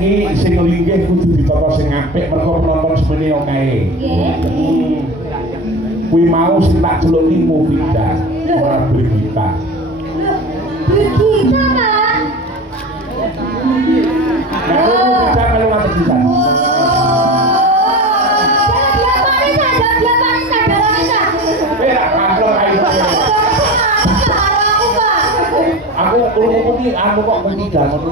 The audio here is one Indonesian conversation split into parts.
saiki sing linggih kudu ditata sing apik mergo penonton semene okae. Nggih. Kuwi mau sing tak celuki Mufida, ora Brigita. Brigita, Pak. Nah, Mufida kalau ngatek pisan. Aku kurung iki aku kok Mufida ngono.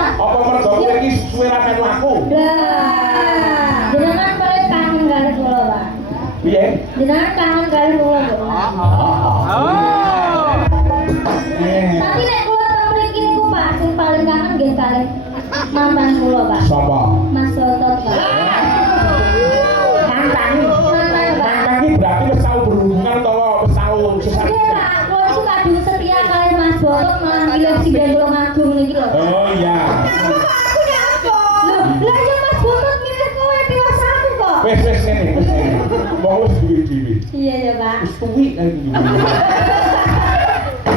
Apa mergo kowe iki suwe ra melu aku? Lah, jenengan paling kangen kali kula, Pak. Piye? Jenengan kangen kali kula, Pak. Tapi nek kula teng mriki niku, Pak, sing paling kangen nggih kali mantan kula, Pak. Sapa? Mas Otot, Pak. Mantan. Mantan, Pak. Mantan iki berarti wis tau berhubungan utawa wis tau Iya, sesat. Pak. Kula niku kadung setia kali Mas Otot malah milih sindang kula ngagung niki lho. Oh iya. Lah ya Mas Otot milih kowe diwasaku kok. Wes ngene, wis ngene. Wong wis duwe-duwe. Iya ya, Pak. Wis tuwi kae iki.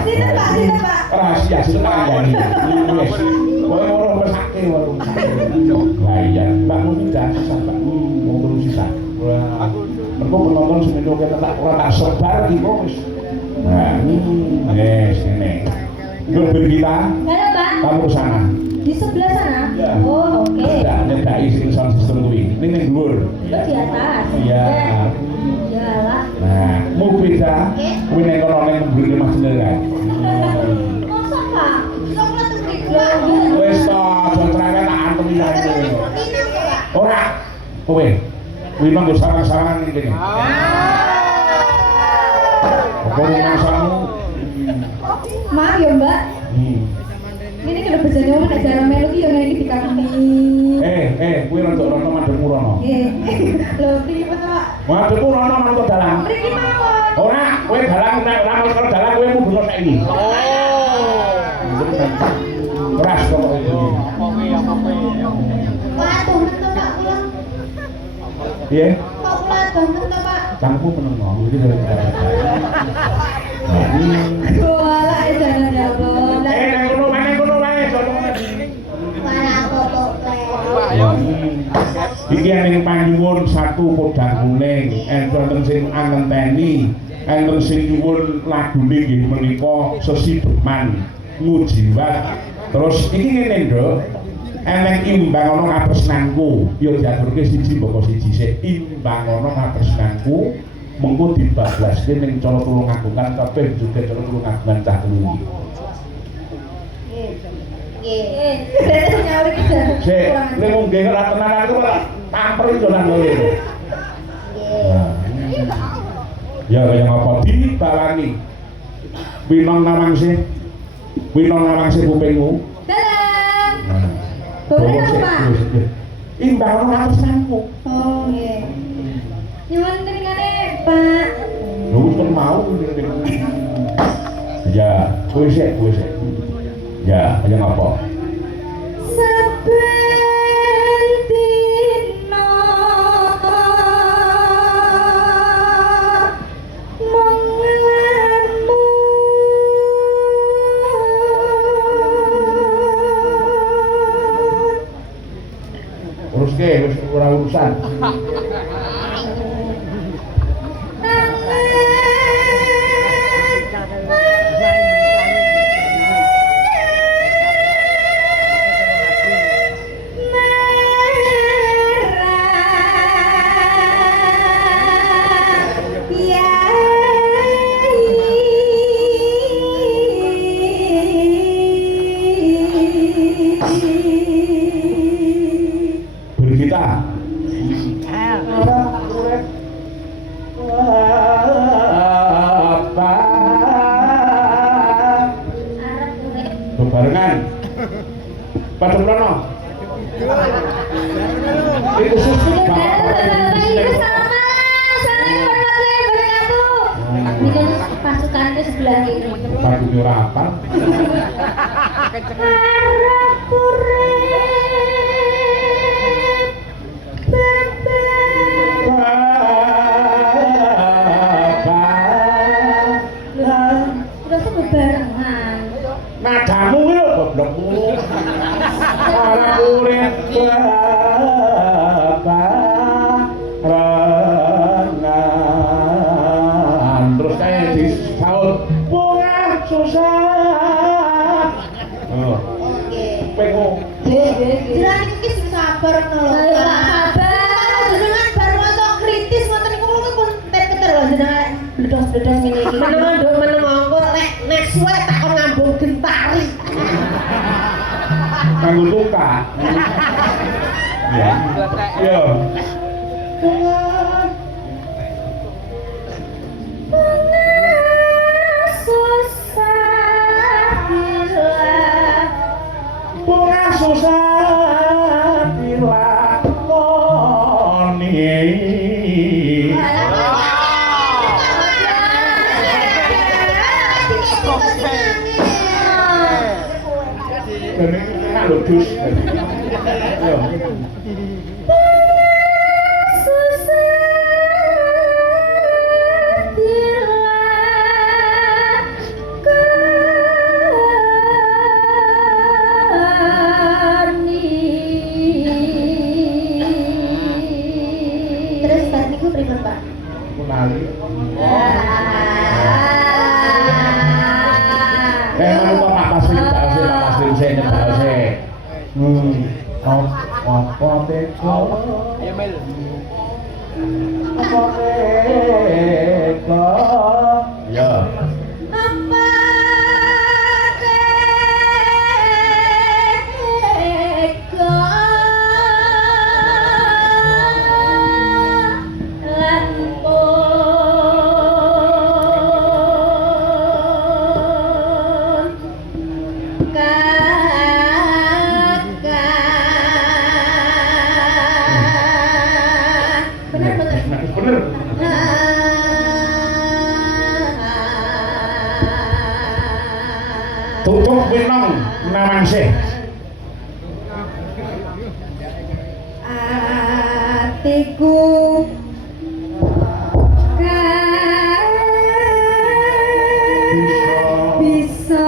Sinten, Pak? Sinten, Pak? Rahasia sing tak kandhani. Wes. Kowe ora mesake wae. Lah iya, Mbak Mufida sesat, Mbak. Wong terus sisa. Wah. Mergo penonton sing ndoke tak ora tak sebar iki kok wis. Nah, wes ngene. Nur Brigita, Halo, Pak. kamu sana. Di sebelah sana? Ya. Oh, oke. Nyedaki sing sound system kuwi. Ning ning dhuwur. Di atas. Iya. Iyalah. Nah, Mufida kuwi ning kono ning mburine Mas Jenderal. Masa, Pak? Coklat mriki. Wis to, aja cerewet tak antemi ae. Ora. Kowe. Kuwi manggo sarang-sarangan ning kene. Apa rumangsamu? Maaf ya, Mbak. Ini kena bejane wong nek jaran melu ki ya ngene dikakoni. Kuwi rada-rada madhepmu rono. Nggih. Lho, pripun, Pak? Madhepmu rono mangko dalan. Mriki mawon. Ora, kowe dalan nek ora mau karo dalan kowe mundhur saiki. Keras kok iki. Pak, tumen to, Pak, kula. Piye? Kok kula tumen to, Pak? Cangku menengo iki dari kata. Walah, jangan ya, Bos. Nang kono wae jono. Para kotok Iki ning panyuwun satu kodang kuning, enten sing angenteni, enten sing nyuwun lagune nggih menika Sesideman Mujiwat. Terus iki ngene, Nduk. Eneng imbang ana katresnanku, ya diaturke siji mboko siji sik imbang ana katresnanku, mengko dibablaske ning cara tulungagungan kabeh juga cara tulungagungan cah telu iki. Nggih. Nyauri ki jan. Sik, ning nggih ora tenanan iku malah tamperi dolan kowe. Ya kaya apa dibawani. Winong nawangse. Winong nawangse kupingmu. Dalam. Bawa Boleh sik, Pak? wis, wis. Imbang ana katresnanku. Oh, nggih. Nyuwun tringane, Pak. Lho kan mau. Ya, kowe sik. Ya, kaya apa? Saben dina mengenmu Uruske wis ora urusan. Brigita. Bebarengan. Pada merono. Itu susu pasukan itu sebelah kiri. Padu ora apal. Harap Nadamu lho goblokmu. Para urip babarengan terus kayak disaut bunga susah. Oh. Pengo. Jenengan iki sing sabar ngono lho. Sabar. Jenengan bar maca kritis ngoten niku kula pun teter lho jenengan bledos-bledos ngene iki. Meneng monggo nek suwe tak kon ngambung gentari. Nganggo tuka. Ya. Yo. Bunga susah dilakoni. Jadi enak lho dus. Yo. Terus bar niku pripun, Pak? Kunali. Manu Pak Pasri, saya nyebal saya. Apa teko? Apa teko? Ya. Apa teko lan pun kakak Bener. Tutup winong nawansih. Atiku bisa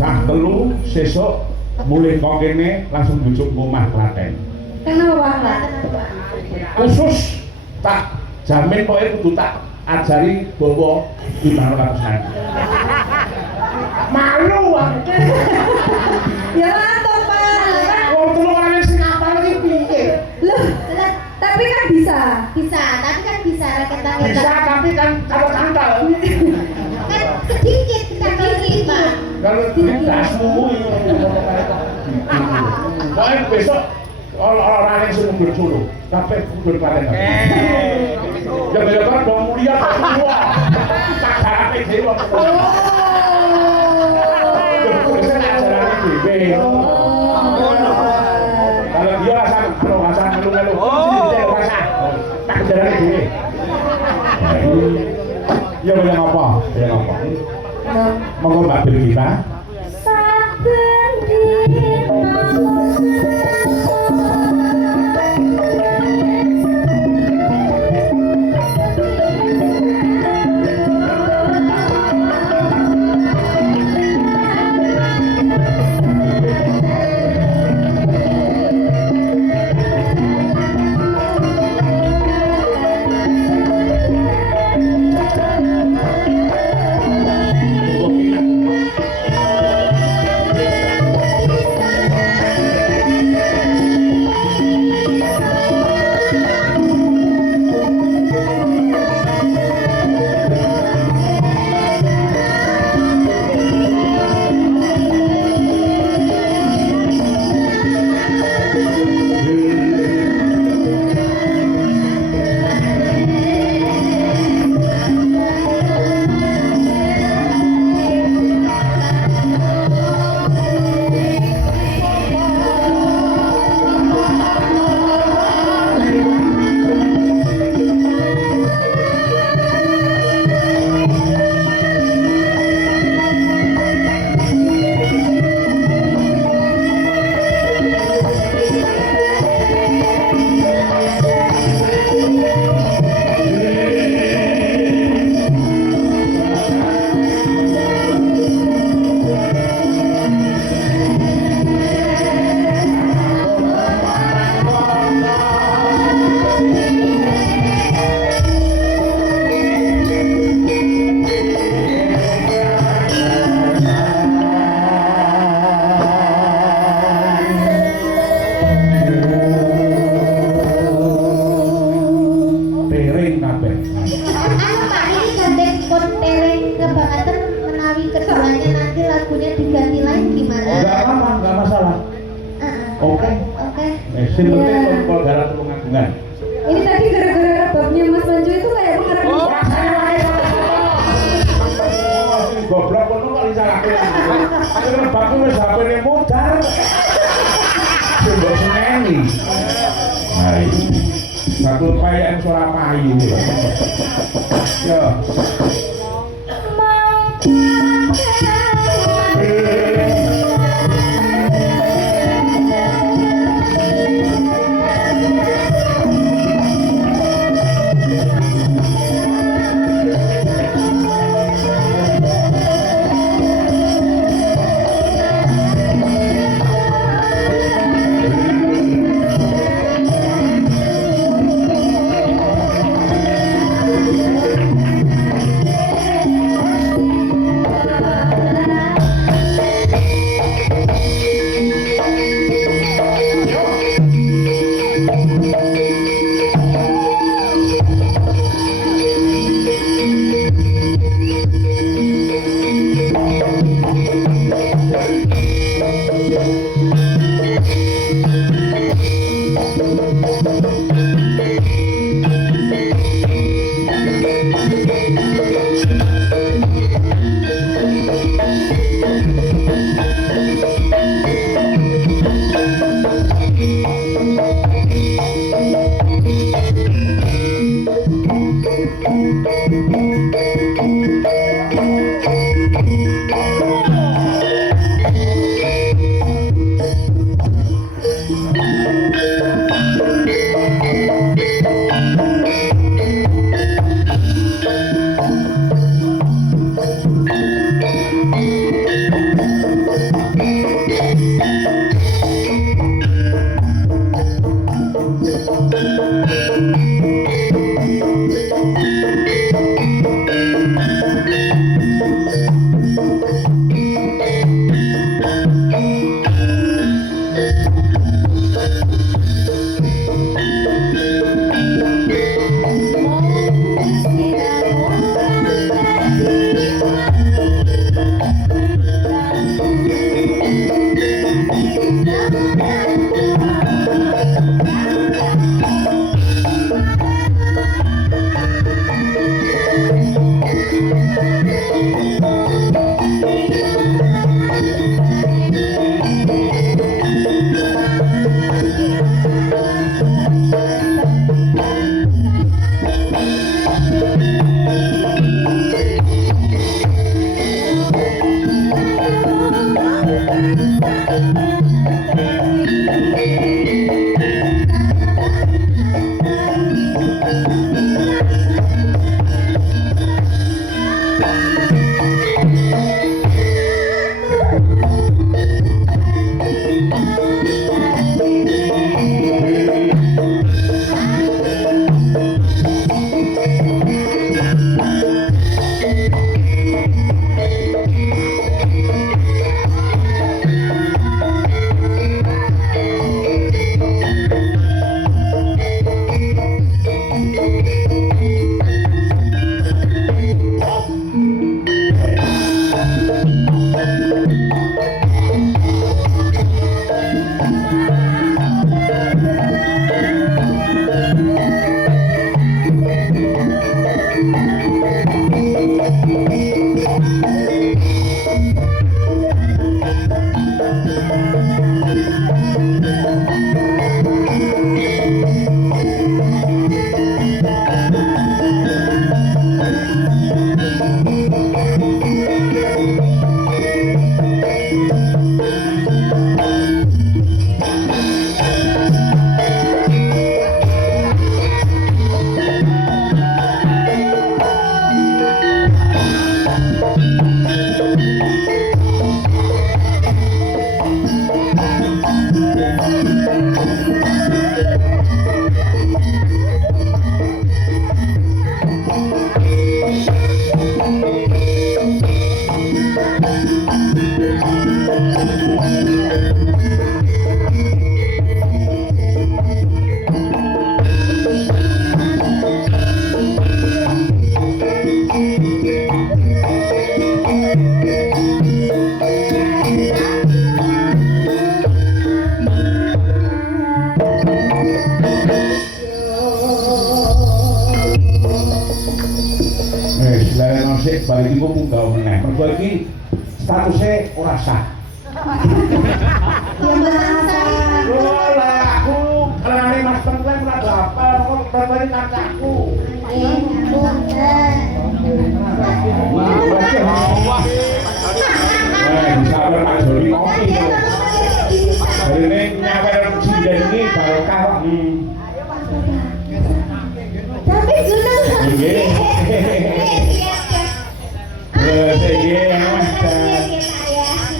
Jam 3 sesuk mulai kok kene langsung bujuk ngomah Klaten. kenapa Pak? Khusus tak jamin pokoke kudu tak ajari bawa di Marokatan. Malu aku. Ya mantap Pak. Wong telu kali sing apal iki piye? Loh, tapi kan bisa. Tapi kan bisa raketang Bisa tapi kan kalau tanggal. kan sedikit Pak. Kalau dasmu kuwi. Pokoke besok orang yang sudah bersulu, tapi berpaling. Jangan-jangan bang mulia semua, tak carane dewa. Bisa ajaran dewe. Kalau dia rasan, kalau rasan melu-melu, dia rasan. Tak ajaran dewe. Ya boleh apa? Ya apa? Monggo Mbak Brigita. Saben dina Tereng kabeh. Anu Pak ini gandeng kon tereng kebangetan menawi keduanya nanti lagunya diganti lain gimana? Enggak apa-apa, enggak masalah. Oke. Oke. Sing penting kalau garap pengagungan. Ini tadi gara-gara rebabnya Mas Manjo itu kayak mengarah Ora saya wae. Goblok kono kok disalahke. Aku rebakku wis HP-ne modar. Coba seneni. Hai. Satu payak suara payu. Yo. balik iku munggah meneh. Mergo iki statusnya ora sah. Ya Mas. Oh lah aku kelane Mas Tengkleng ora apa kok tetep kancaku. Sabar Pak Joni kopi to. Hari ini nyawer sindan ini barokah kok. Tapi seneng. Nggih. Nggih, Mas.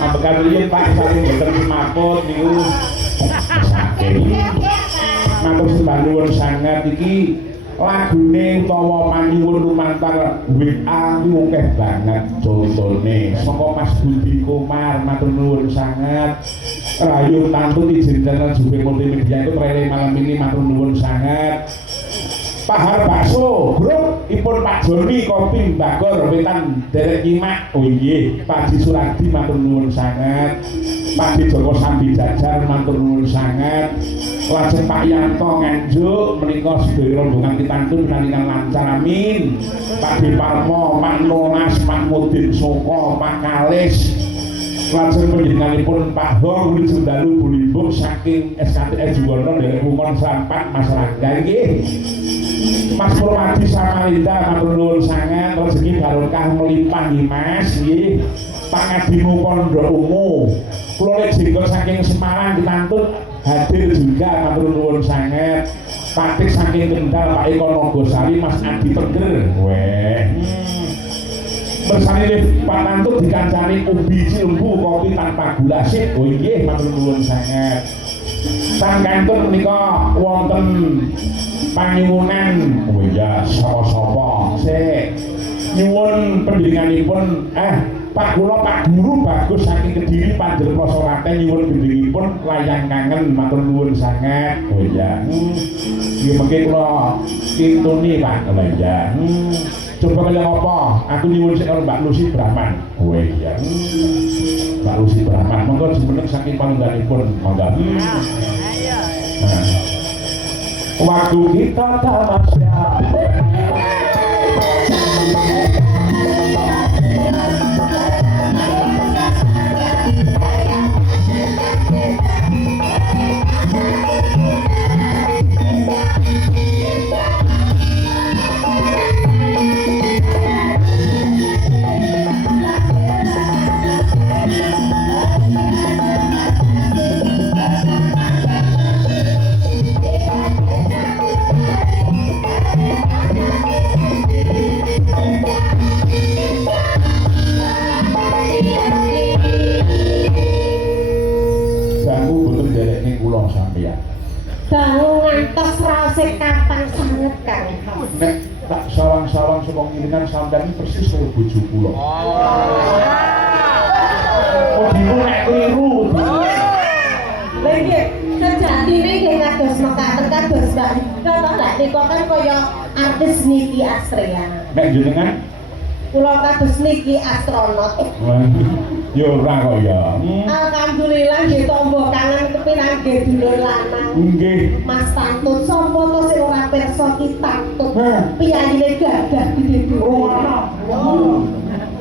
Ambekan riyen Pak saling boten semaput niku. Saking. Matur sembah nuwun sanget iki lagune utawa panyuwun lumantar WA niku akeh banget contone saka Mas Budi Komar matur nuwun sanget Rayu Tantun izin channel Juve Multimedia itu trailer malam ini matur nuwun sanget Pahar Bakso grup ipun Pak Joni Kopi Bagor Wetan Derek Nyimak oh nggih Pak Ji Suradi matur nuwun sanget Pak Di Joko Sambi Jajar matur nuwun sanget lajeng Pak Yanto Nganjuk menika sedaya rombongan ditantun nalika lancar amin Pak Di Parmo Pak Nonas Pak Mudin Soko Pak Kalis lajeng panjenenganipun Pak Hong Wilujeng Dalu Bulimbung saking SKTS Juwono dari Umon Sampat masyarakat nggih Mas Purwadi Samarinda matur nuwun sanget rezeki barokah melimpah nggih Mas nggih Pangadimu Pondok Ungu kula jenggot saking Semarang ditantun hadir juga matur nuwun sanget Patik saking Kendal Pak Eko Nogosari Mas Adi Teger weh bersani Pak Tantut dikancani ubi cilbu kopi tanpa gula sip oh nggih matur nuwun sanget Sangkantun menika wonten panyuwunan oh iya sapa-sapa sik nyuwun pendidikanipun Pak kula Pak Guru bagus saking Kediri Panjer Ploso Klaten nyuwun gendhingipun layang kangen matur nuwun sanget oh iya nggih mengke kula kintuni Pak lha iya coba kaya apa aku nyuwun sik karo Mbak Lucy Brahman oh iya Mbak Lucy Brahman monggo jumeneng saking panunggalipun monggo waktu kita tamasya bangun ngantos raose kapan sanget Kang nek tak sawang-sawang saka ngiringan sampeyan persis karo bojo kula oh diku nek kliru lha nggih sejatine nggih kados mekaten kados Mbak Niko lha nika kan kaya artis Niki Astrea nek jenengan kula kados Niki astronot ya ora kok ya alhamdulillah nggih tombo kangen kepinang nggih dulur lanang nggih Mas Tantut sapa to sing ora pirsa ki Tantut piyayine gagah gede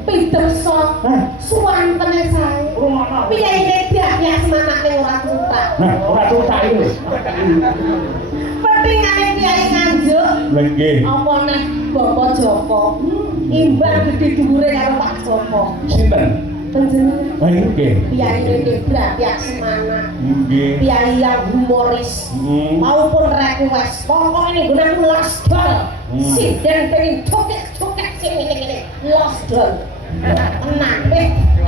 Piterso suwantene sae piyayine dadi asmanak ning ora tuntak ora tuntak iki pentingane piyai Nganjuk lha nggih apa neh Bapak Joko imbang gede dhuwure karo Pak Joko sinten panjenengan nggih piyayine berarti asmanak nggih piyai yang humoris maupun request pokoknya ini gunakan lost doll sinden pengen cokek sing ini lost doll tenang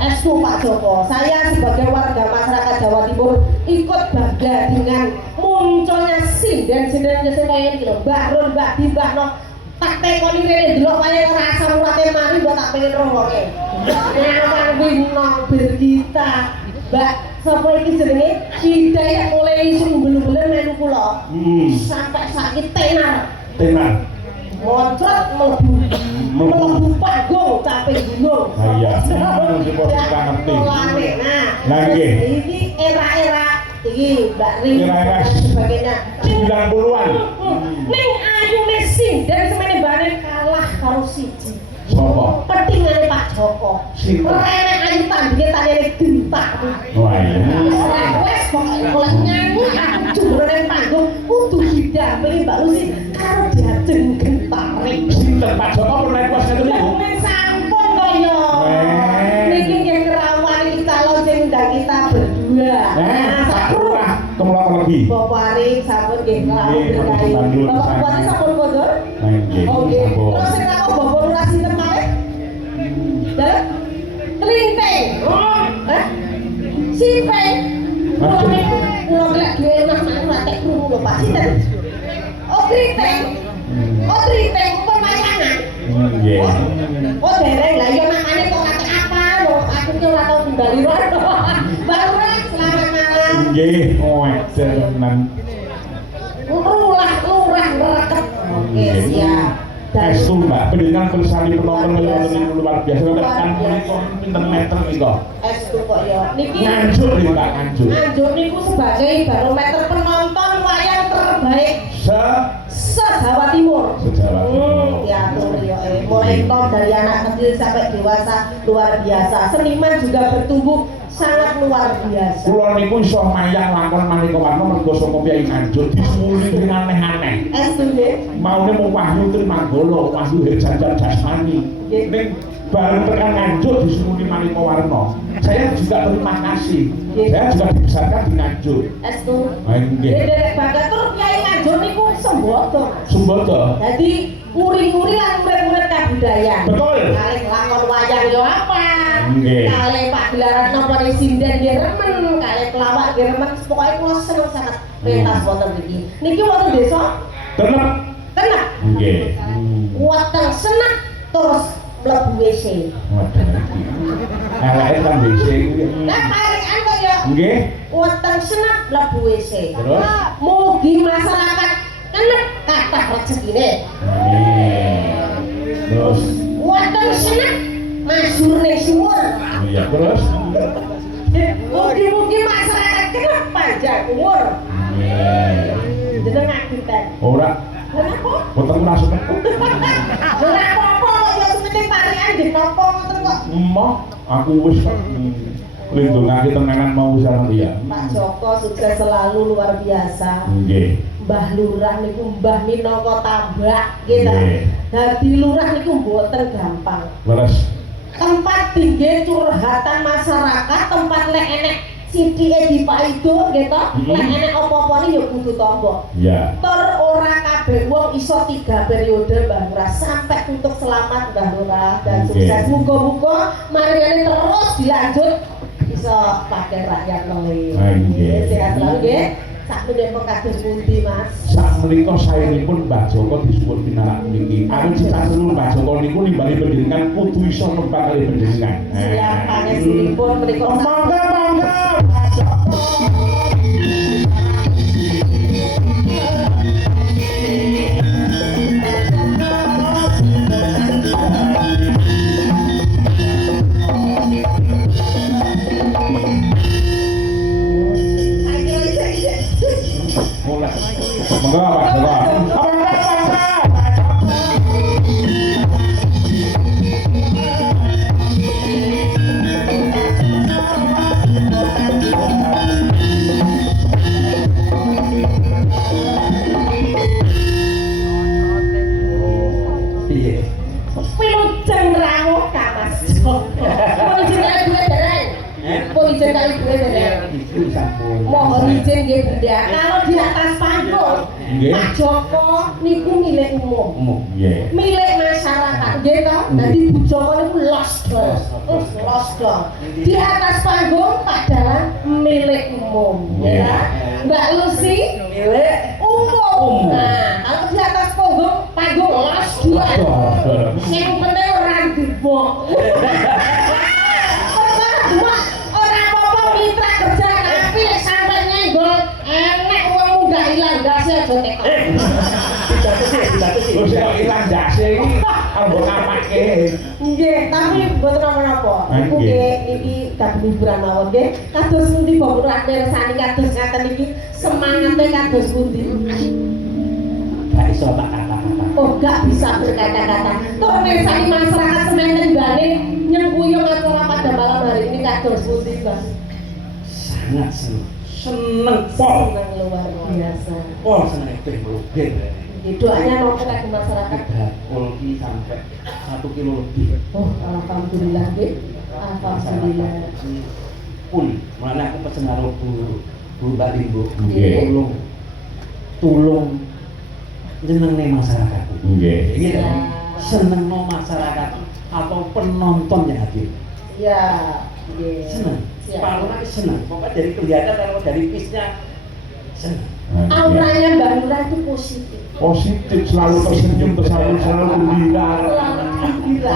estu Pak Joko saya sebagai warga masyarakat Jawa Timur ikut bangga dengan munculnya sinden-sinden sing kaya iki lho Mbak Run Mbak Di Mbak No tak tekoni rene delok wae ora asam urate mari mbok tak pengen rowoke nyaman winong bergita Mbak sapa iki jenenge Hidayat mulai sing belum-belum melu kula sampai sakit tenar Moncrot mlebu panggung capek gunung. Iya. Dipun ngerti. Nah nggih. Ini era-era iki Mbak Rin Era-era sebagainya. 90-an. Ning ayune sing dari semene bane kalah karo siji. Sapa? Penting Joko. Sinten? Renek ayu tandinge tanyane gentak. Wah, iya. Wes pokoke oleh nyanyi aku jumrene panggung kudu didampingi Mbak Lucy karo Jajeng Gentare. Sinten Pak Joko pun request ngeten niku? Wis sampun to ya. Weh. Niki nggih kerawan iki calon sing ndang kita berdua. Pak Lurah kemulon lebih. Bapak Arik sampun nggih kelawan Nggih, berkahi. Bandul, Bapak sampun. Bupati sampun kondur? Nah, nggih. Oke. Sampun. Terus sing aku Bapak Lurah sinten malih? Dalem? Klinteng. Oh, Simpeng. Kula niku kula golek duwe Mas Manu ra tek krungu lho Pak. Sinten? Oh, Klinteng. Oh, Klinteng pemayangan. Nggih. Oh, dereng lah ya makane kok kate apa lho. Aku ki ora tau ngendali rono. Mbak Lurah, selamat malam. Nggih, tenan. Lurah ngereket. Oke, siap. Estu Mbak, pendidikan bersani penonton yang luar biasa kan pinten meter iki kok. Estu kok ya. Niki Nganjuk nih Mbak, nganjuk. Nganjuk niku sebagai barometer penonton wayang terbaik se-Jawa Timur. Se-Jawa Timur. Diatur ya, mulai top dari anak kecil sampai dewasa luar biasa. Seniman juga bertumbuh sangat luar biasa. Kula niku iso mayang lakon maneka warna mergo saka Kyai Nganjuk dismuli ning aneh-aneh. Estu nggih. Maune mung Wahyu Trimanggolo, Wahyu Herjanjar Jasmani. Ning bareng tekan Nganjuk dismuli maneka warna. Saya juga terima kasih. Saya juga dibesarkan di Nganjuk. Estu. Nggih. Dedek Bagatur Kyai Nganjuk niku sembodo. Sumbodo. Jadi uri-uri lan murid-murid kabudayaan. Betul. Kalih lakon wayang yo apa? Nggih. Kalih pagelaran napa ning sinden nggih remen, kalih pelawak nggih remen. Pokoke kula seneng sangat pentas wonten niki. Niki wonten desa Tenep. Tenang. Nggih. Wonten Senak terus mlebu WC. Eleke kan WC kuwi. Lah parikan kok ya. Nggih. Wonten Senak mlebu WC. Terus? Mugi masyarakat kenep kathah rezekine. Terus Wonten Senak masur ning sumur. iya terus. Mugi-mugi masyarakat kenep panjang umur. Jeneng ngapunten. Ora Kenapa? boten ora sepetu. Ora apa-apa kok ya sementing parikan nggih napa ngoten kok. Emoh aku wis lindungake tenanan mau sareng dia. Pak Joko sukses selalu luar biasa. Nggih. Mbah Lurah niku mbah minangka tambak gitu. Nggih. Dadi lurah niku mboten gampang. Leres. Tempat tinggi curhatan masyarakat, tempat lek enek sithike dipaido gitu. Lek enek apa-apa ya kudu tombo. Iya. Tur ora kabeh wong iso 3 periode Mbah Lurah sampai tutup selamat Mbah Lurah dan Oke. sukses muga-muga mari terus dilanjut iso pakai rakyat luwih. Nggih. Sehat selalu nggih. Sakmenika kados pundi Mas? Sak menika saenipun Mbah Joko disuwun pinarak niki. Aku cita seluruh Mbah Joko niku nimbali pendidikan kudu iso nembang kali pendidikan. Siap panjenenganipun menika Monggo monggo Mbah Joko. Mulai. Monggo Pak Joko. Monggo monggo. Piye? Wilujeng rawuh Kak Mas Joko. Wilujeng kali duwe dereng. Wilujeng kali duwe dereng. Iku sampun. Mohon izin nggih Bunda. Kalau di atas panggung Nggih. Pak Joko niku milik umum. Nggih. Milik masyarakat nggih to. Dadi Bu Joko niku lost door. Lost door. Di atas panggung Pak Dalang milik umum ya. Mbak Lucy milik umum. Nah, kalau di atas panggung lost door. Sing penting ora gebok. Ora apa-apa mitra kerja tapi sampai nyenggol enek wong munggah ilang dasi aja tekok. Terus yang ilang jase ini ambon apake? Nggih, tapi mboten napa-napa. Niku nggih iki kabeh hiburan mawon nggih. Kados pundi Bapak Rasani kados ngaten iki semangate kados pundi? Gak iso iso tak kata-kata. Oh, gak bisa berkata-kata. Toh mirsani masyarakat Semenan balik nyengkuyung acara pada malam hari ini kados pundi, Bang? Sangat seneng pol. Seneng luar biasa. Pol seneng ekstrim rugen. Doanya nopo kagem masyarakat. Bakul ki sampai 1 kilo lebih. Oh, alhamdulillah, nggih. Alhamdulillah. Pun, mana aku pesen karo Bu Mbak Limbo. Nggih. Tulung jenenge masyarakat. Nggih. Iya. Senengno masyarakat atau penonton yang hadir. Iya, nggih. Seneng. Siap. Palungan seneng. Pokoknya dari kelihatan kalau dari pisnya seneng. Auranya Mbak Lurah itu positif. Positif, selalu tersenyum, selalu gembira. Gila.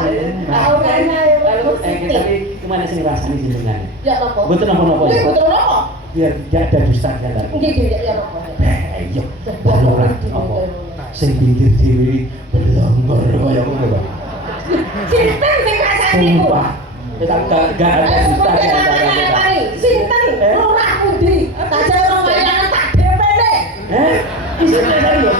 Auranya positif. Tapi kemana sih rasanya jenengan? Ya apa? Betul napa-napa ya? Betul apa? Biar gak ada dusta ya tadi. Nggih, nggih, ya apa? Ayo, balora apa? Sing pinggir dhewe belongor kaya ngono, Pak. Sinten sing rasane iku? Sumpah. Kita gak ada dusta ya tadi. Sinten? Lurah pundi? Tak jare orang bayangan tak DP-ne. Isine tadi lho.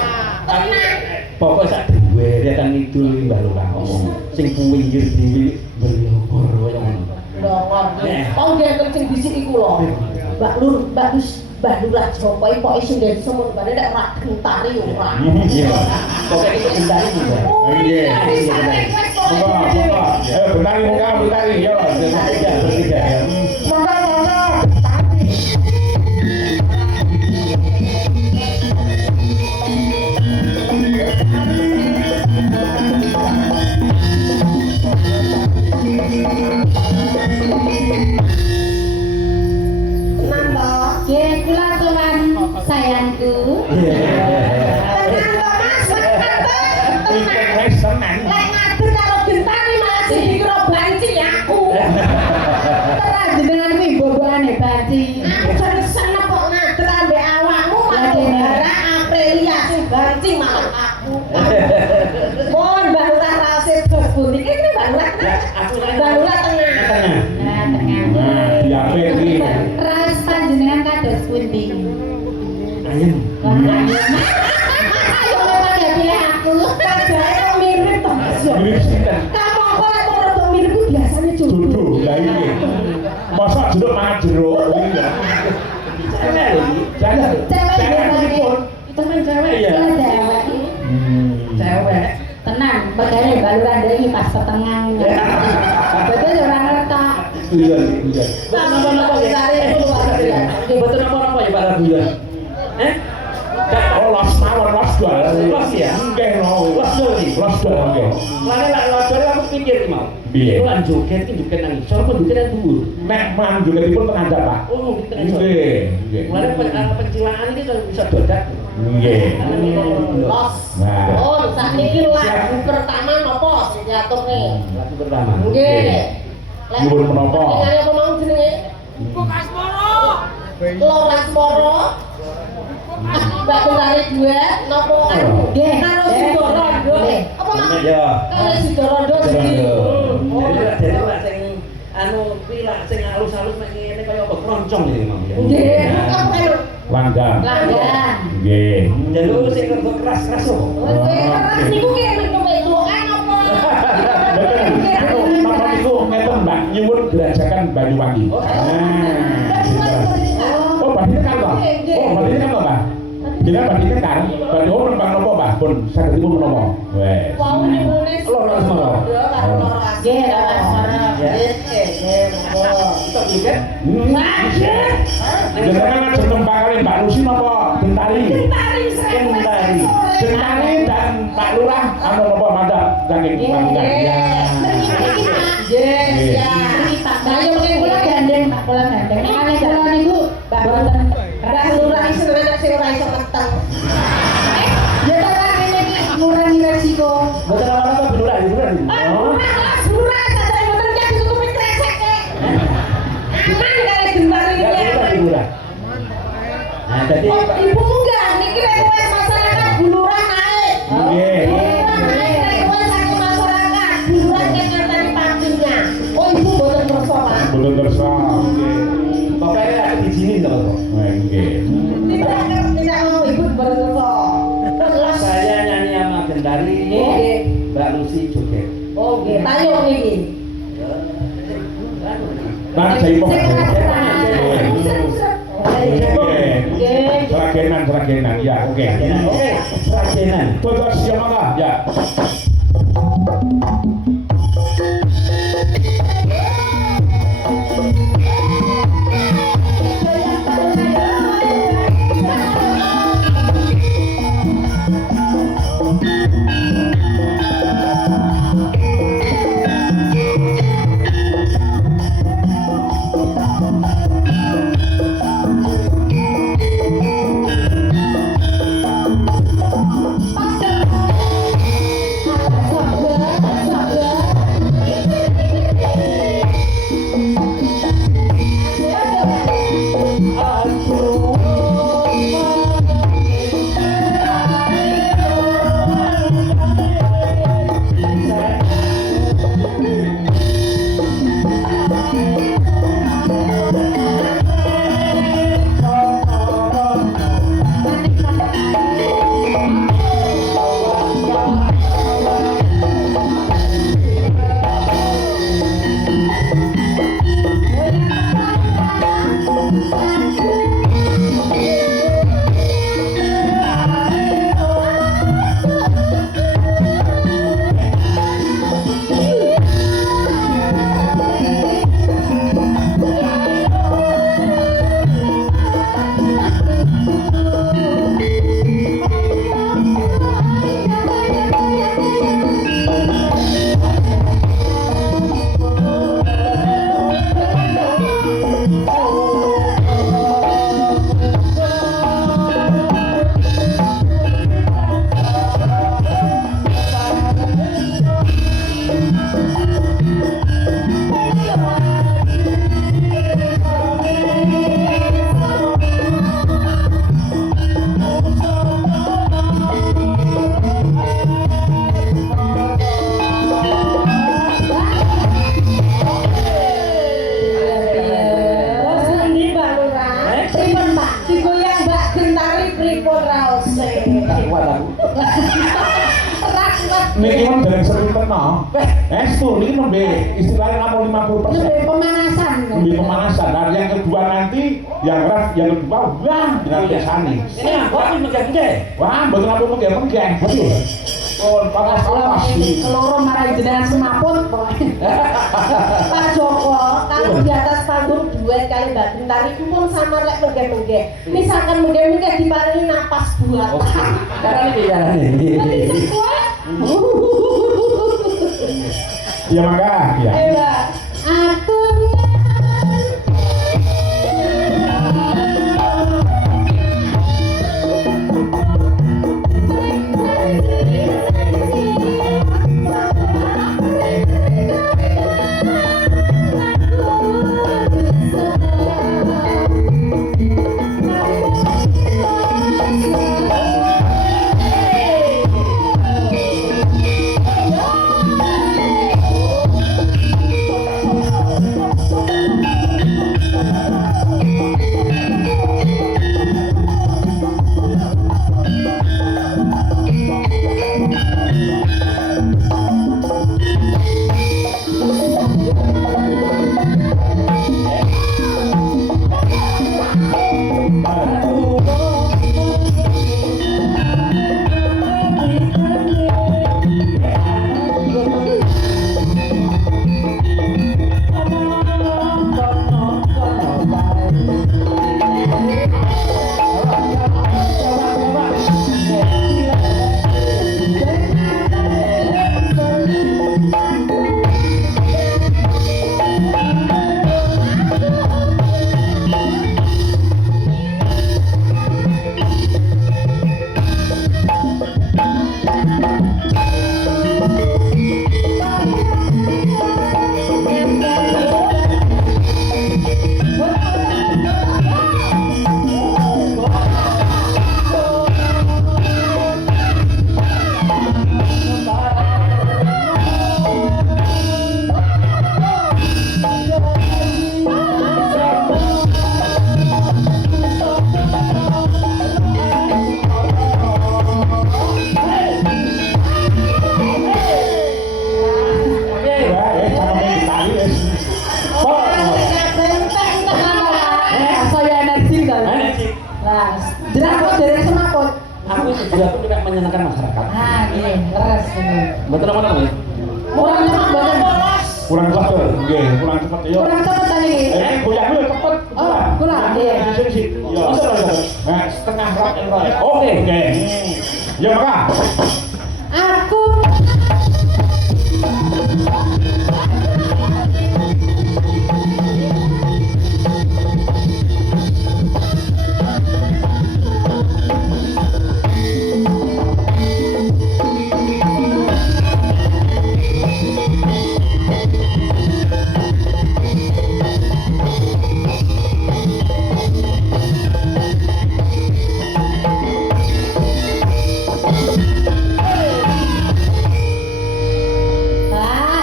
Pokok sak duwe dia kan ngidul Mbah Lurah ngomong. Sing pinggir dhewe belongor kaya ngono. Longor. Mau dia kencing bisik iku lho. Mbak Lurah Joko iki pokoke sing dadi semut bane nek ora gentari ora. Iya. Pokoknya itu bentar juga. Oh iya, bisa request kok. Bentar, yo. Bertiga ya. Nggih, kula sowan sayangku. Tenang kok Mas, tenang. Seneng. Lek ngatur karo gentari malah sing dikira banci aku. Terus jenengan kuwi bobokane banci. Aku jane seneng kok ngatur ambek awakmu malah Dara Aprilia sing banci malah aku. Mohon Mbak Lurah raose dos pundi. Ini Mbak Lurah. Mbak Lurah tengah. Nah, tengah. Diape iki? Ras panjenengan kados pundi? Ayem. Ayo pada pilih aku. Kajae mirip to Mas. Mirip sinten? Kamu kok lek ora mirip ku biasane jodoh. Jodoh, lah iki. Masa jeruk mangan jeruk iki ya. Cewek lagi. Jangan. Cewek itu kan cewek. Iya. Cewek. Cewek. Tenang, bagane Mbak Lurah ndek iki pas petengah. Betul ora ngerti. Iya. Napa-napa cari itu luar biasa. Betul apa-apa ya para bulan. Oh, los mawon, los dol. Los ya? Nggih, no. Los dol iki. Los dol nggih. Lane lak lodore aku pikir iki mau. Piye? Iku lan joget iki joget nang isor apa joget nang dhuwur. Nek mangan jogetipun teng andhap, Pak. Oh, joget nang isor. Nggih. Mulane pencilaan iki bisa dodak. Nggih. Los. Nah. Oh, sakniki lagu pertama napa sing diaturne? Lagu pertama. Nggih. Nyuwun menapa? Nyanyi apa mau jenenge? Loras-moro. Mbak Lurah dua napa kan? Nggih. Karo Sidorondo. Apa mau? Ya. Karo Sidorondo iki. Jadi lak sing anu kuwi lak sing halus-halus mek ngene kaya apa kroncong iki mau ya. Nggih. Apa kan? Langgang. Langgan. Nggih. Jalur sing rada keras-keras kok. Keras niku ki men kewedokan apa? Napa niku ngeten, Mbak, nyuwun gerajakan Banyuwangi. Oh, badhe kan, Pak? Oh, badhe kan, Pak? Jenengan badhe kan? Badhe oh nembang napa, Pak? Pun sagedipun menapa? Wes. Wau nulis Loras-moro. karo Loras. Nggih, Loras-moro. Kita joget. Jenengan ajeng nembang kali Mbak Lucy napa Bentari? Tari Bentari. Bentari dan Pak Lurah anu napa mandap saking Langgang. Ya. Yes, ya. Ayo mungkin kula gandeng, Pak, kula gandeng. Nek ana kula niku boten Mbak Lurah iso nek sing ora iso meteng. ya ta ngene iki ngurangi resiko. Boten apa-apa beluran, beluran. Oh, Lurah sadare mboten kan ditutupi kresek e. Aman kare gentari Ya iki. beluran. Nah, jadi Oh, ibu enggak niki request masyarakat Bu Lurah naik. Nggih. Request aku masyarakat Bu Lurah kenyatane pantinya. Oh, ibu mboten kersa, Pak. Boten kersa. Nggih. pokoknya aku dijinin to, Pak. Nggih. Tidak mau ibu mboten kersa. Terus Saya nyanyi si joget. Oh nggih, payung iki. Nah, saya mau Nggih. Seragenan, ya, oke. Oke, seragenan. Tugas siapa ya? Niki kan dereng sering kena. Estu niki nembe istilahnya 50%. Lebih pemanasan. Lebih pemanasan. Dan yang kedua nanti yang kedua wah dengan biasane. Ini apa nih megah-megah? Wah, betul apa megah-megah. Betul. Oh, panas-panas. Keloro marai jenengan semaput. Pak Joko, kalau di atas panggung duet kali Mbak Bintang itu pun sama lek megah-megah. Misalkan megah-megah diparingi napas buat. Karena ini carane. Ya maka, ya. Ayo Mbak. Aku tapi tujuanku juga menyenangkan masyarakat. Ah, nggih, leres niku. Mboten apa-apa nggih. Kurang cepet mboten. Kurang cepet, nggih, kurang cepet yo. Kurang cepet tadi. Goyang dulu cepet. Oh, kurang nggih. Sik. Yo. Nah, setengah rak ora. Oke. Ya maka. Aku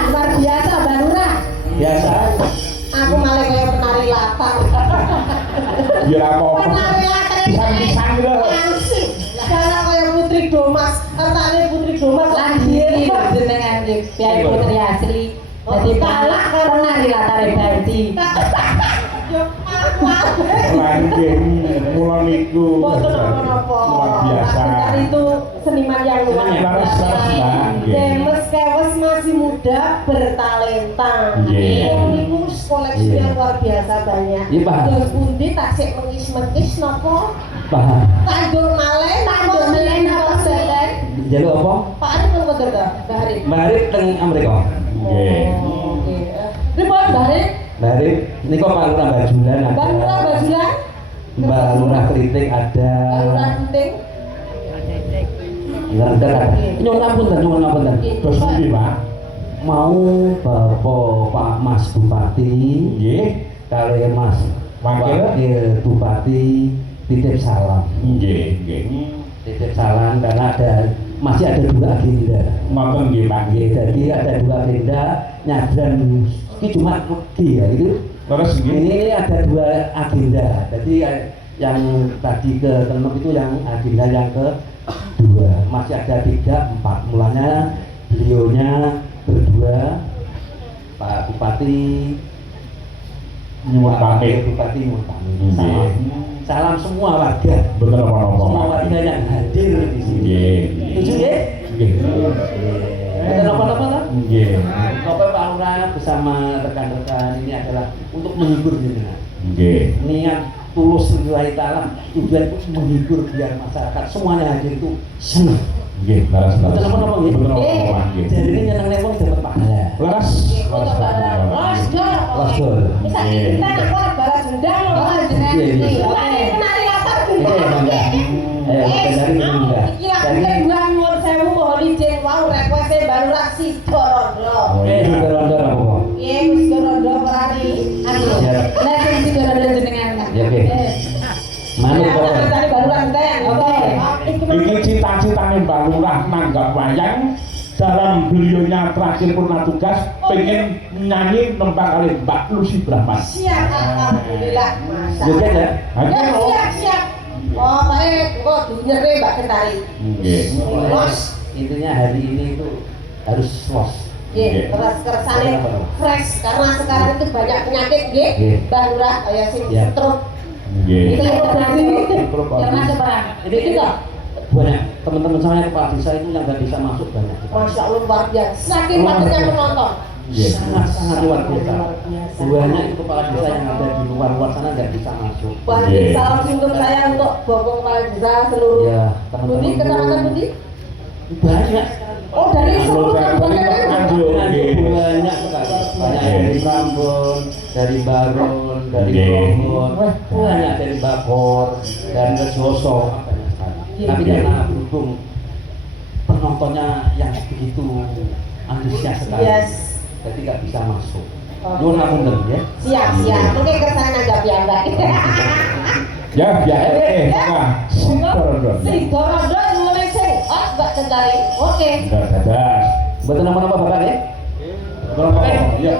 luar biasa Mbak Lurah. Biasa. Aku malah kayak penari latar. Ya apa-apa. Penari latar ini Pisang-pisang lho. asik. Karena kayak Putri Domas, katanya Putri Domas Lanjir jenengan nggih, Piai Putri asli. Dadi kalah karo nari latare Baiti. Yo apa? Langgeng mula niku. Boten apa-apa. Luar biasa. Latar itu seniman yang luar Laras biasa. langgeng. Demes Kewes masih muda, bertalenta. Nggih. Niku koleksinya luar biasa banyak. Iya, Pak. Terus pundi taksik mengis-mengis napa? Paham. Tandur malih, Tandur malih napa seten? Jaluk apa? Pak Arif pun kotor dah, Mbak Arif. Mbak Arif teng Amerika. Nggih. Oke. Pripun Mbak Arif? Mbak Arif niku Pak Lurah Bajulan ada. Mbak Lurah Bajulan? Mbak Lurah Kritik ada. Mbak Lurah Penting? Ngerti ada. Nyuwun ngapunten. Terus ndi, Pak? Mau Bapak Pak Mas Bupati Nggih. kali Mas Wakil Bupati titip salam. Nggih. Titip salam karena masih ada 2 agenda. Ngoten nggih, Pak. Nggih, jadi ada 2 agenda nyadran iki cuma wedi ya itu. Terus nggih. Ini ada 2 agenda. Jadi yang tadi ke Tenuk itu yang agenda yang ke-2. Masih ada 3, 4. Mulanya beliaunya berdua Pak Bupati Nyuwun pamit. Bupati nyuwun pamit. Nggih. Salam semua warga. Bener apa-apa, Semua Pak. warga yang hadir di sini. Nggih. Setuju nggih? Nggih. Betul apa-apa toh? Nggih. Bapak Pak Lurah bersama rekan-rekan ini adalah untuk menghibur jenengan. Nggih. Niat tulus lillahi ta'ala, tujuan itu menghibur biar masyarakat semuanya hadir itu senang. Nggih, laras. Betul apa-apa nggih? Bener apa-apa, nggih. Jadi ini nyenang wong dapat pahala. Laras. Los dol. Los dol. Bisa kita nak keluar balas dendam. Oh, jenengan iki. Oke, penari latar Ini bangga. Dari bangga. Kira-kira dua nyuwun sewu mohon izin wau request baru raksi Dorondo. Sudah ronda apa? Iya, wis Dorondo perani. Anu. Ya. Lah sing sido jenengan. Ya oke. Manut Ya, kok. cari baru ranten. Oke. Ini cita-citanya Mbak Lurah nanggap wayang dalam beliaunya terakhir purna tugas pengen nyanyi nembang kali Mbak Lucy Brahman. Siap, alhamdulillah. Joget ya? Ya, siap. Oh, baik. Kok dinyere Mbak Ketari. Nggih. Los. Intinya hari ini itu harus los. Nggih, keras-kersane fresh karena sekarang itu banyak penyakit nggih. Nggih. Mbak Lurah kayak sing Ya. stroke. Nggih. Itu berarti termasuk perang. Ini kok banyak teman-teman saya kepala desa itu yang nggak bisa masuk banyak. Masya Allah luar biasa. Saking padatnya penonton. Sangat luar biasa. Banyak itu kepala desa yang ada di luar sana nggak bisa masuk. Wah, Nggih. salam untuk saya untuk Bapak Kepala Desa seluruh. Ya, teman-teman. Budi, kecamatan Budi. Banyak. Oh, dari seluruh kabupaten. Banyak sekali. Banyak dari Rambon, dari Baron, dari Nggih. Brombon, banyak dari Bakor, dari Rejoso, banyak sekali. Iya. Tapi karena berhubung penontonnya yang begitu antusias sekali, Yes. jadi nggak bisa masuk. Oh. Nyuwun ngapunten ya. Siap. Mungkin kersane nanggap ya, Mbak. Ya, maka si Dorondo. Si Dorondo nyuwun sing. Oh, Mbak Ketari. Oke. Dadah. Betul nama-nama Bapak ya? Oke. Ya.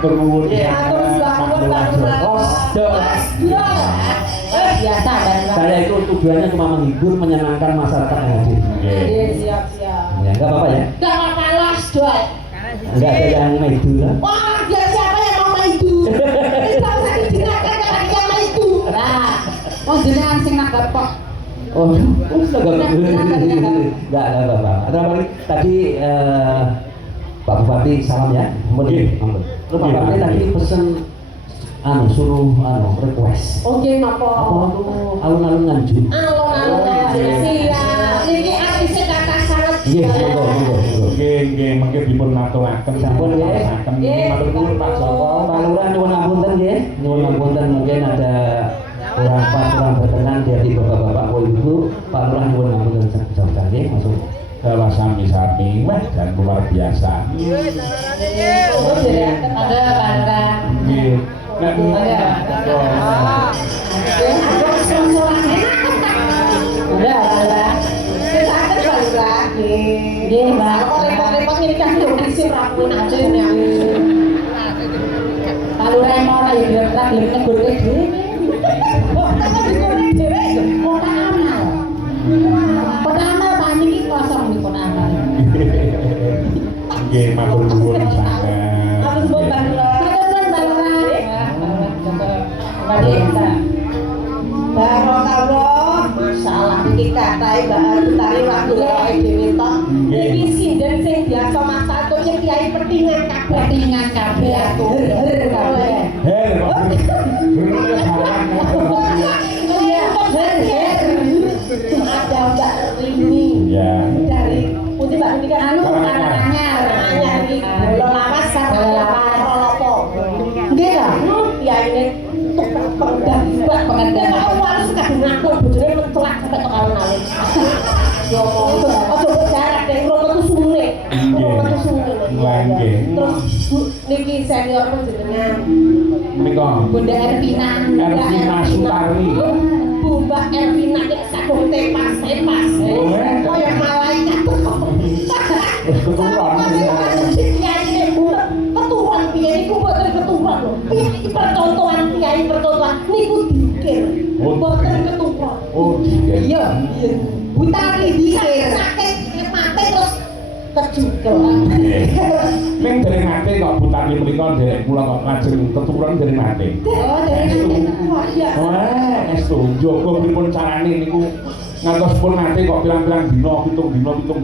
Matur nuwun. Biasa Saya itu tujuannya cuma menghibur, menyenangkan masyarakat yang hadir. siap-siap. Ya, enggak apa-apa ya. Enggak apa-apa los, Doi. Enggak ada yang medu lah. Wah, dia siapa yang mau maidu? Tidak usah dijinakan orang yang maidu. Lah, wong jenengan sing nak kok. Oh, enggak apa-apa. Ada apa lagi? Tadi Pak Bupati salam ya. Nggih. Terus Pak Bupati tadi pesen suruh request. Oke, napa? Apa itu alun-alun Nganjuk? Alon-alon aja siap. Niki artise kakak sangat. Iya, monggo. Nggih, mengke dipun maturaken Sampun, nggih. Nggih, matur nuwun Pak Joko. Pak Lurah nyuwun ngapunten nggih. Nyuwun ngapunten mungkin ada kurang pas kurang berkenan dari bapak-bapak ibu. Pak Lurah nyuwun ngapunten sebesar nggih, langsung Bawa sami-sami, wah dan luar biasa. Oh, jadi Ada bangga. Nggih. Nek Udah, Bang. Nggih, Mbak. repot-repot ini kan diisi rapuin aja ini. Kalau ora mau ora ya gerak gelem negurke dhewe. Kok tak digoreng dhewe? Kota amal. Kota amal panik iki kosong di kota amal. nggih matur nuwun sanget. Harus beban lah. Barokah, masalah iki kathah Mbak Utari lagu wae dhewe tok. Iki sinden sing biasa masak tuh sing kiai petingan kabeh. Petingan kabeh aku. Her kabeh. Hei, Piyaine pengendang kok waras kadung ngakon bojone mencelak sampe tok alun-alun. Yo aja berjarak deh rono tuh sune. Rono tuh sune. Terus niki senior panjenengan. Menika Bunda Ervina Sutarni. Bu Mbak Ervina nek sadung tepas. Kaya malaikat. Keturunan. Piyaine keturunan piye niku mboten keturunan lho. Iki percontohan kiai percontohan niku dikir. Mboten keturunan. Oh, Iya. Utari dikir. Sakit mate terus kejukel. Ning dereng nate kok Butani mriko derek kula kok lajeng keturunan dereng nate. Oh, dari iya. Wah, estu njogo pripun carane niku ngantos pun nate kok pirang-pirang dina, pitung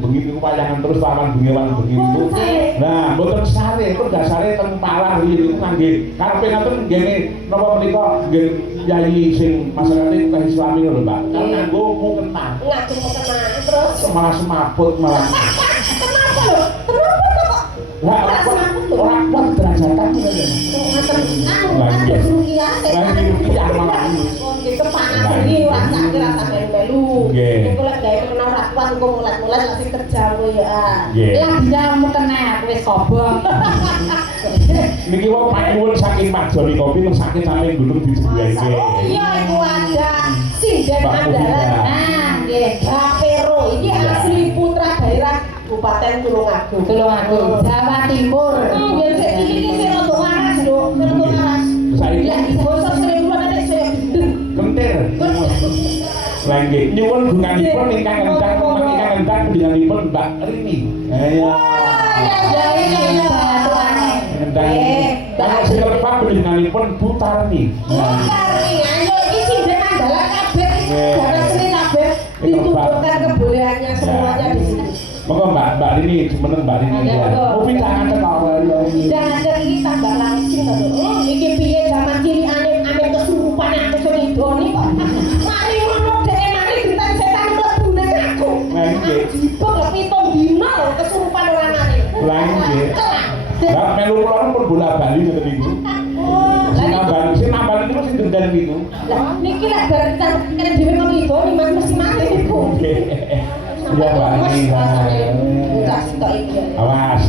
bengi niku wayangan terus lawan bengi niku. Nah, mboten sare, itu dasare teng Palang niku ngangge karepe ngaten nggene napa menika nggih yayi sing masyarakate teh Islami lho, Mbak. Kan nganggo mukena. Ngajeng mukena terus Malah semaput malah. kenapa lho? Kenapa kok? Wah, ora kuat derajatan ya. Ada rukiah, Lagi rukiah malah. oh gitu panas iki rasa melu. Iku lek gawe kenal rakuan engko mulat-mulat masih kerja kowe ya. Lagi jamu kena wis sobong. Niki wong panyuwun saking Pak Joni Kopi terus saking sampe gunung dijebleke. Oh iya iku ada sinden Pak andalan. Bunda. Nah, nggih, Gapero iki asli putra daerah Kabupaten Tulungagung. Tulungagung, Jawa Timur. Ya sik iki sing rada waras lho, rada waras. Saiki Lah bosok sing dua nek saya gendeng. kentir. Lagi nyuwun gunanipun ingkang endang panjenenganipun Mbak Rini. Ayo. Endang. Kalau sing lepat panjenenganipun Butarni. Butarni, ayo iki sinden andalan kabeh. Karena seni kabeh dituduhkan kebolehannya semuanya di sini. Monggo Mbak Rini, jumeneng Mbak Rini. Oh, pindahan teko wae. Dan ada ini tambah langsing to. Oh, iki piye zaman cilik anem kesurupan aku sing idoni kok. Mari ngono dhek mari ditan setan mlebu ning aku. Nggih. Jipuk lho pitung dina lho kesurupan ora nane. Lah nggih. Mbak melu kula pun bola-bali ngoten niku. Oh, Sing nambah niku sing dendam niku. lah niki lek bareng kene dhewe kok idoni mas mesti mati niku. Nggih. Iya Mbak Rini. Awas.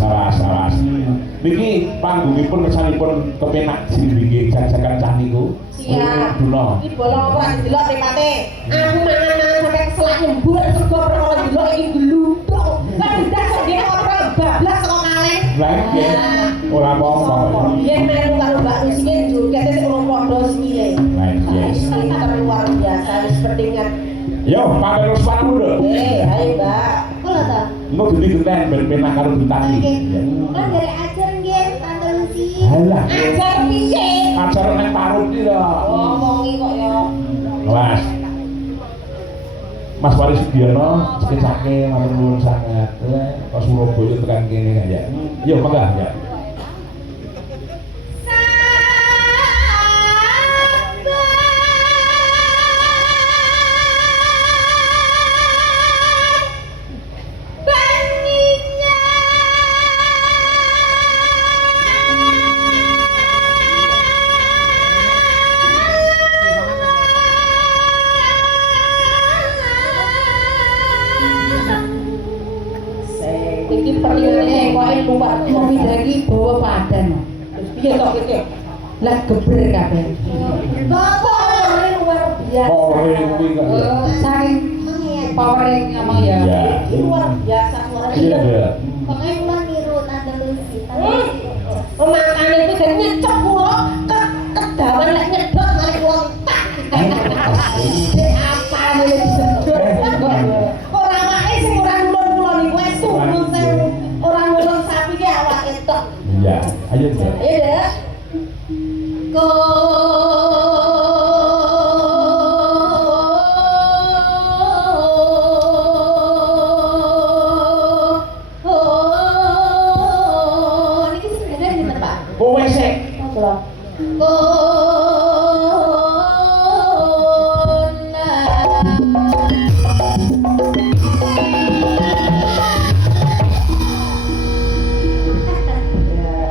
Niki panggungipun kersanipun kepenak sing nggih jajakan cah niku. Siap. Duna. Iki bolong ora didelok mripate. Aku mangan-mangan sampai keselak nyembur sego perkara delok iki gluduk. Lah ndas kok dhewe ora bablas kok kaleng. Lah nggih. Ora apa-apa. Yen melu karo Mbak Rusine jogete sing urung padha sikile. Lah nggih. Ini luar biasa wis sepertinya. Yo, pamer suaramu lho. Ayo Mbak. Kula ta. Engko genti-genten ben penak karo Butani. Kan dari ajar nggih Tante Lucy. Halah. Ajar piye? Acara nang Parut iki lho. Ngomongi kok ya. Mas. Mas Waris Sudiono, sekecake matur nuwun sanget. Kok Surabaya tekan kene ya. Yo, monggo ya. Iki perlune kok luar Kopi lagi bawa padan. piye tok iki? Lah geber kabeh. Bapak ini luar biasa. Ore kuwi kok ya. Saking power ngomong ya. Iya. Ini luar biasa suara Iya, itu. Mbak. Pokoknya kula niru Tante Lucy. Makane iki kan nyecok kula kedawan lek nyedot malah kula tak. Apa nih disedot? Ora wae sing ora nulun-nulun niku wis sumun sewu. Ora nulun sapi ki awake tok. Iya, ayo Mbak. Ayo deh. Niki sebenarnya di mana, Pak? Kowe sik.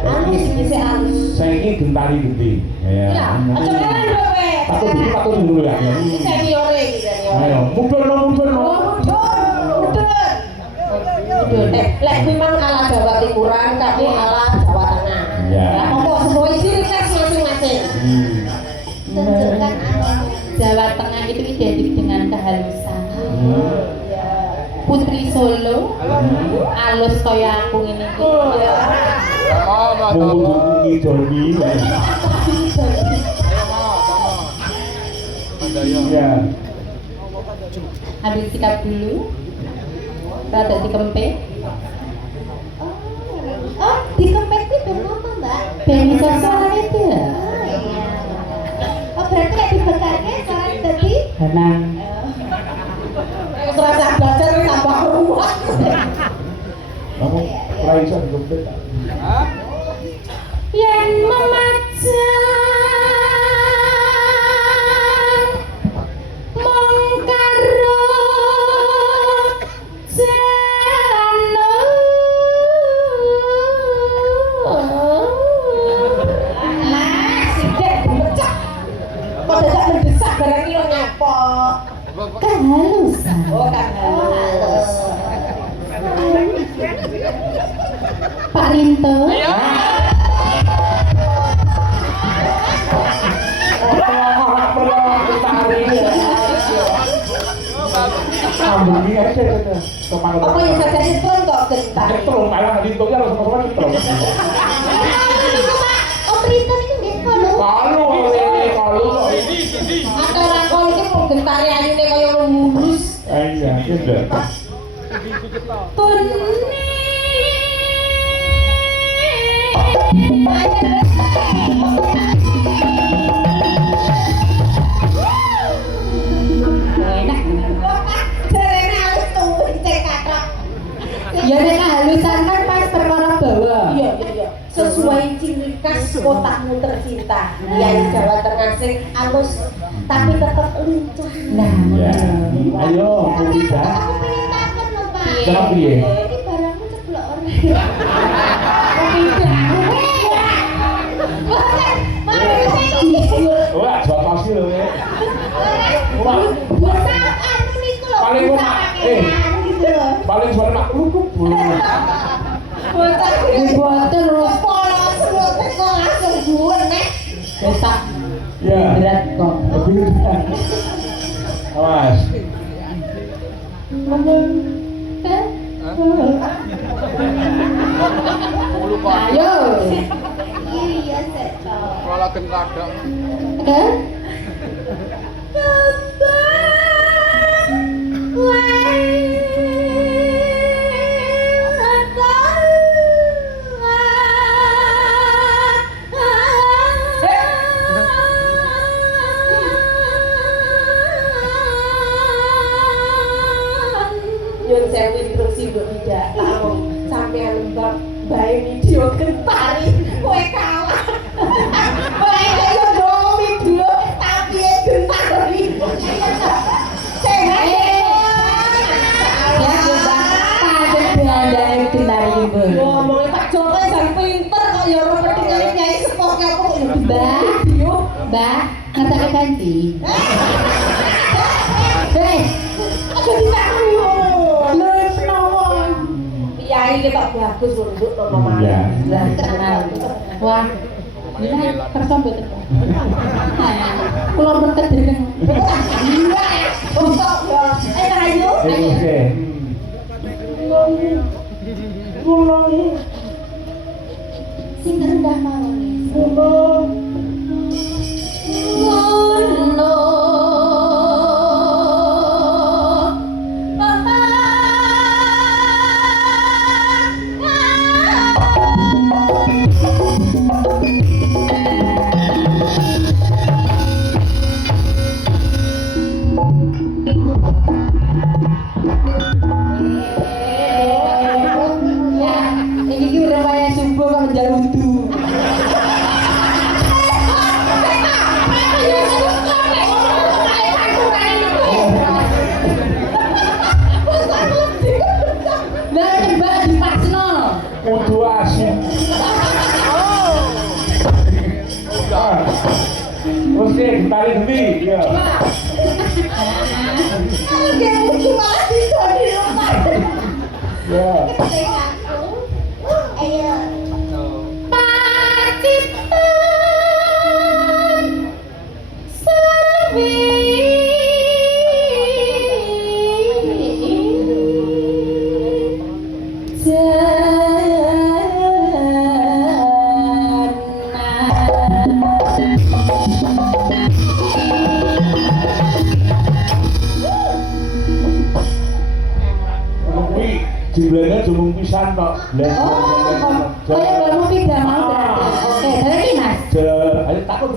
Anu sing isih alus. Saiki gentari genti. Iya. Aja keren lho kowe. Takut dulu ya. Iki seniore iki seniore. Ayo, mundur. Lek memang ala Jawa Timuran, kamu ala Jawa Tengah. Iya. Apa sesuai ciri khas masing-masing. Tunjukkan Jawa Tengah itu identik dengan kehalusan. Putri Solo, alus kaya aku ngene iki. Mungkin Joni. Iya. Ambil sikap dulu. Rada dikempit. Oh, di kempet itu apa mbak? Ben bisa suara itu ya. Oh berarti kayak dibekarnya soalnya tadi. Tenang. Terasa belajar tambah ruwet. Kamu Raisa di dompet. Yang memajang mongkaro jano. Sidik pecah. Kok dadak mendesak barang iki nyapa? Kehalusan. Oh, kan halus. Pak Rinto. Sambung ini aja kemana? Apa yang saja setrum kok gentar? Setrum, malah tadi itu ya sama-sama setrum. Oh Tristan itu nggak kalau. Kalau. Antara kau ini mau gentari ayune kaya mulus. Iya, gitu. Jarene halus tuh cek katrok. Ya nek kehalusan kan pas perkara bawa. Iya. Sesuai ciri khas kotamu tercinta. Iya Jawa Tengah sing halus tapi tetap lincah. Nah, Ya. Ayo, Tapi kita. aku pengen takut loh pak. Jangan piye? Ini barangku ceplok orang. Wah, jual pasti loh ya. Paling rumah, paling suara mak lukuk. Bocah ibu terus polos semut kok langsung buan nek. besak Ya. berat kok. Awas. Ayo. Iya seto. Kalau kadang Kan? Nyun sewu instruksi mbok tidak tahu sampean lembab bae video gentari kowe kalah. Kowe ayo dong video tapi gentari. Ya coba pakai belandane kendari ibu. Ngomongin Pak Joko jan pinter kok ya ora pentingane nyai sepoke apa kok ya Mbak, video. Mbak, ngatake ganti. Hei, Aja ditahu. lu penawon. Kiai iki kok bagus untuk nono Iya. Lah kenal. Wah, ini kersa mboten. Kula berket dene. Iya, untuk ya. Ayo. Oke. Sing terendah mau nih. Ya, iki ki udah wayah subuh kok njaluk wudu. Gentari geni. Iya. Oke, lucu malah tidur di rumah. Ya. Ayo. Jumlahnya cuma pisan kok. Kayak baru pindah mau berarti. Oke, dari Mas. Ayo takut.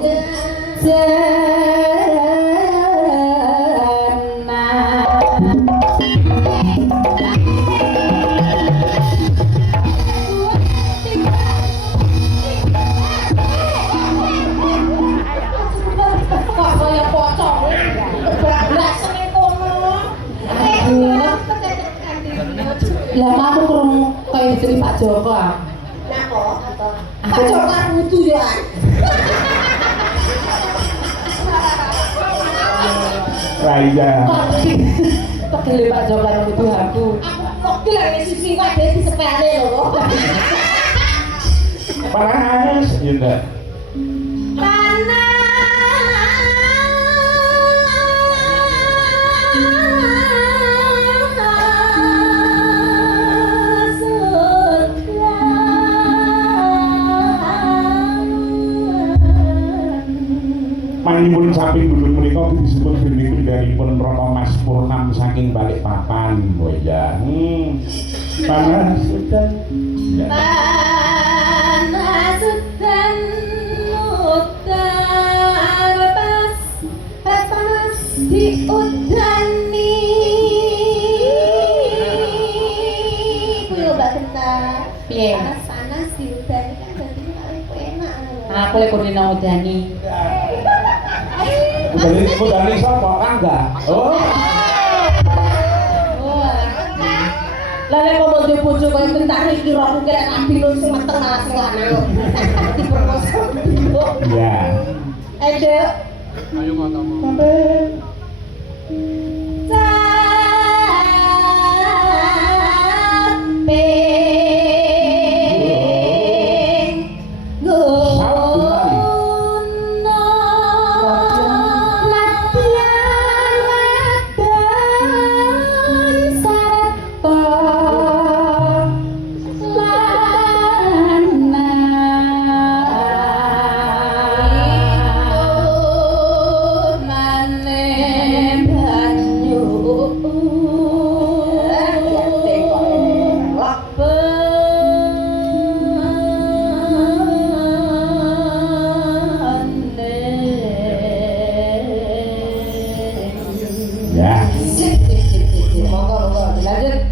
Kok kaya pocong. Berak seni kono. Lah aku krungu kaya istri Pak Joko ah. Nah kok Pak Joko butuh ya. Raya. Pegel Pak Joko karo ibu aku. Kok bilang sisi wae di sepele lho. Panas, ya enggak? Manipun samping gunung menika disebut dening pindhanipun Rama Mas Purnam saking Balikpapan. Oh iya. Panas udan. Ya. Panas udan udan pas diudani. Kuwi Mbak Genta. Piye? Panas diudani kan dadi paling enak. Aku lek kudina udani. Udani sapa? Rangga. Oh. Lah nek ngomong di bojo kaya kentar iki ro aku kira nabi lu sing meteng malah sing lanang. Diperkosa. Ya. Ede. Ayo mata.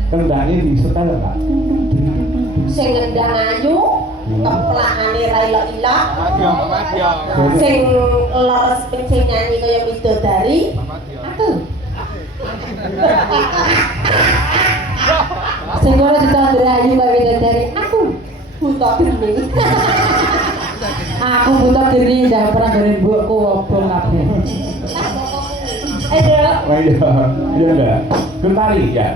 Kendangnya di setel Pak. Sing ngendang ayu, keplakane ra ila-ila. Sing leres sing nyanyi kaya widodari. Aku. Sing ora ditanduri ayu kaya widodari. Aku Buta geni. Aku buta diri ndak pernah gawe mbokku obong kabeh. Ede. Oh iya. Iya enggak? Gentari ya.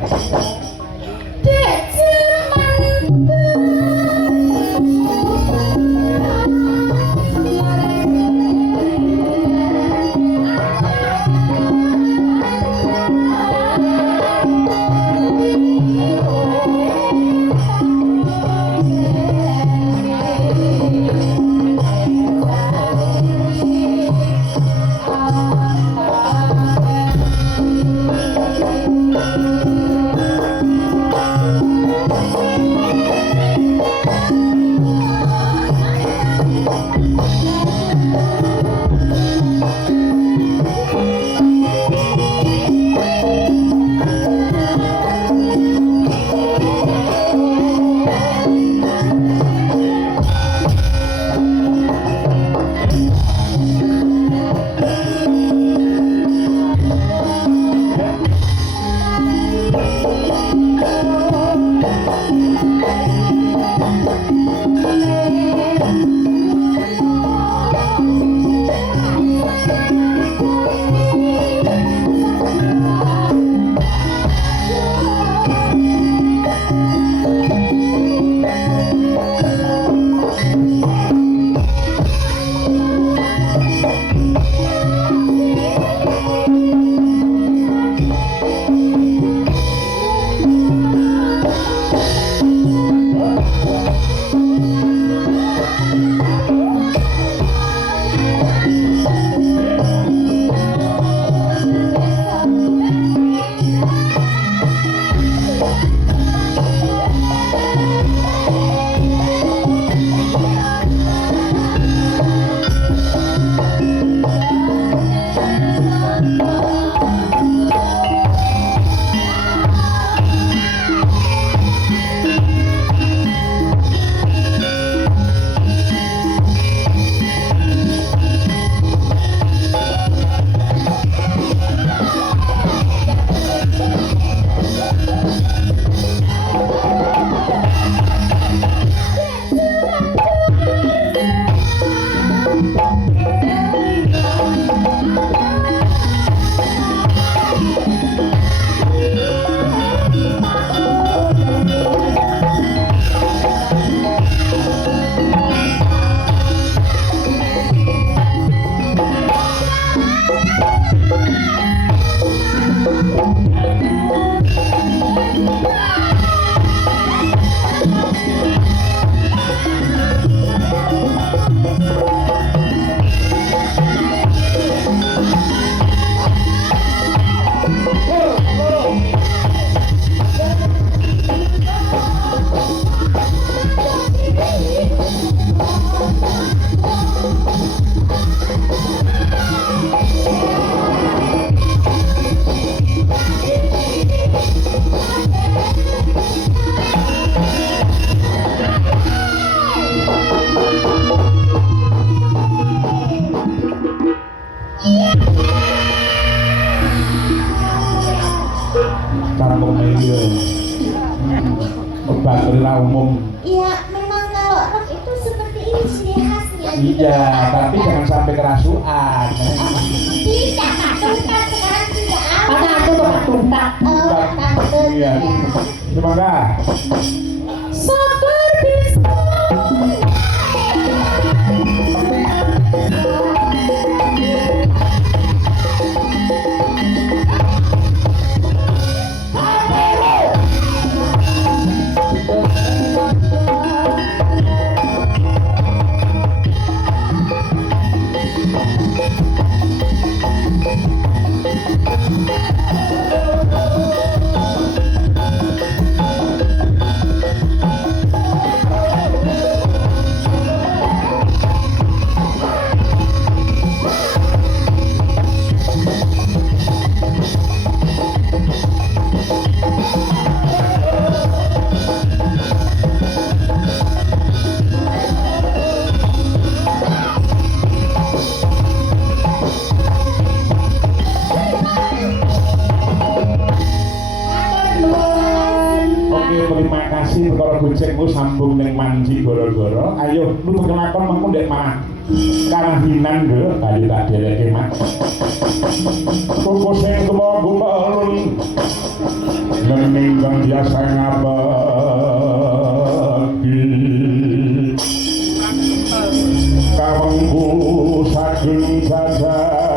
Kampung media obat berita umum. Iya, memang kalau rock itu seperti ini ciri khasnya. Iya, tapi jangan sampai kerasukan. Tidak, Kak Tuntas sekarang tidak ada. Mana aku tuh Pak Tuntas. Oh, takut. Iya. Terima kasih. Sabar bisa. Terima kasih perkara gojekmu sambung ning Manji Goro-goro. Ayo lu perkenalkan mengko ndek mana? Karahinan lho bali tak dereke Mas. Koko sing tuwa gumbal meninggal biasa ngabaki. Kawengku sageng sajahan